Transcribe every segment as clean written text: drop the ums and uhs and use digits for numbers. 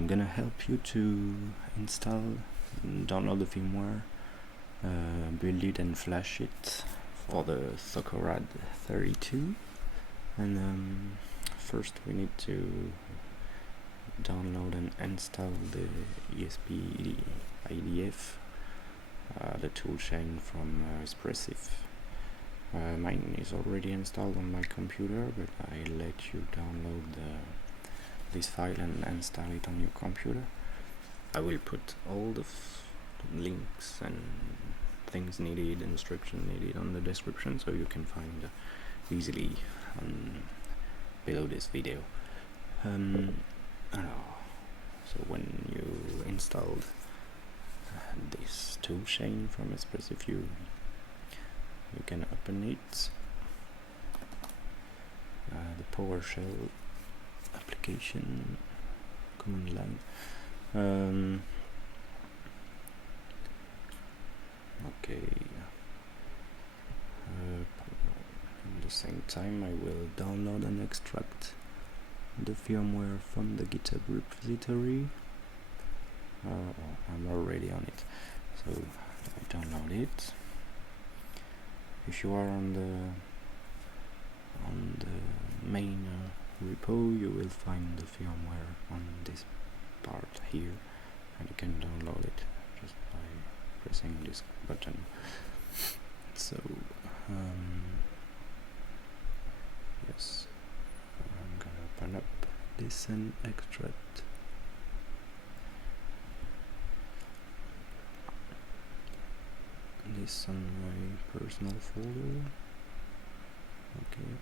I'm gonna help you to install and download the firmware, build it and flash it for the SOCORAD32. And first we need to download and install the ESP-IDF, the toolchain from Espressif. Mine is already installed on my computer, but I let you download this file and install it on your computer. I will put all the links and things needed, instructions needed on the description, so you can find easily below this video. So when you installed this toolchain from Espressif, you can open it, the PowerShell application command line. Okay. At the same time, I will download and extract the firmware from the GitHub repository. I'm already on it, so I download it. If you are on the main repo, you will find the firmware on this part here, and you can download it just by pressing this button. So yes, I'm gonna open up this and extract. This on my personal folder. Okay.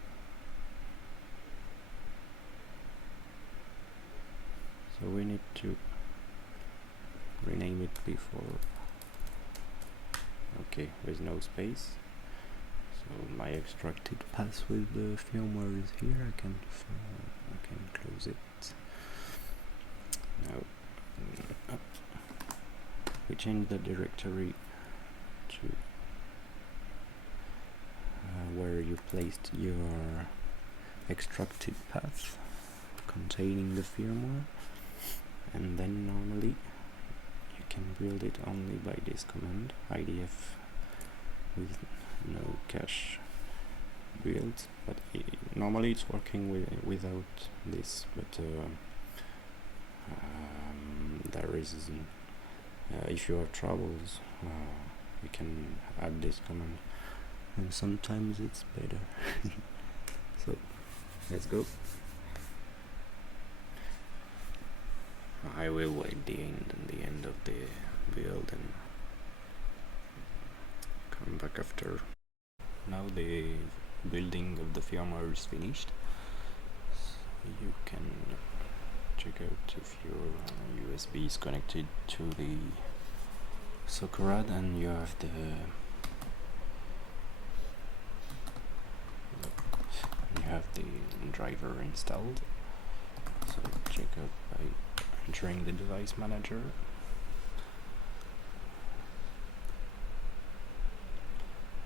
So we need to rename it before. Okay, with no space. So my extracted path with the firmware is here. I can close it. Now we change the directory to where you placed your extracted path containing the firmware, and then normally you can build it only by this command, idf with no-ccache build, but normally it's working without this, but there is if you have troubles, you can add this command, and sometimes it's better. So let's go. I will wait the end of the build and come back after. Now the building of the firmware is finished. So you can check out if your USB is connected to the SOCORAD and you have the driver installed. So check out by entering the device manager.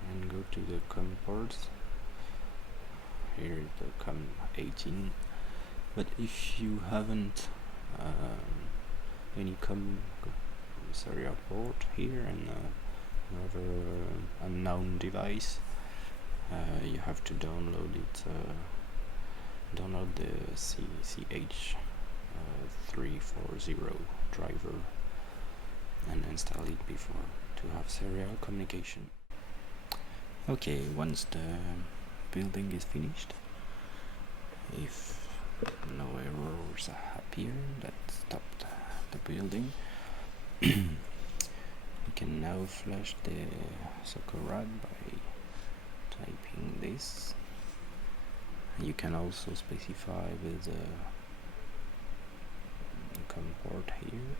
And go to the COM ports. Here is the COM18. But if you haven't any COM serial port here and another unknown device, you have to download it. Download the COMxx340 driver and install it before to have serial communication. Okay, once the building is finished, if no errors appear that stopped the building, you can now flash the SOCORAD by typing this. You can also specify with the COM port here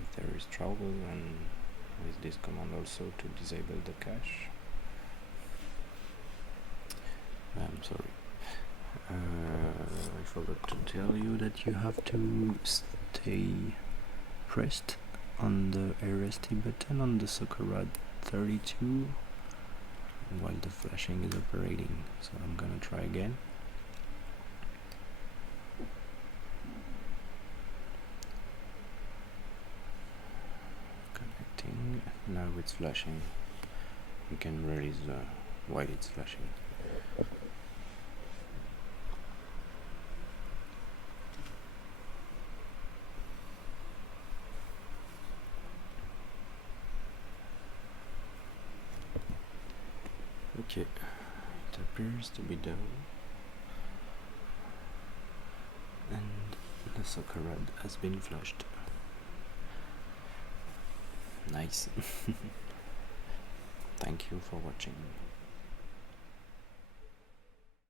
if there is trouble, and with this command also to disable the cache. I'm sorry, I forgot to tell you that you have to stay pressed on the RST button on the SOCORAD32 while the flashing is operating. So I'm gonna try again. it's flashing. You can release while it's flashing. Okay, it appears to be done, and the SOCORAD has been flushed. Nice. Thank you for watching.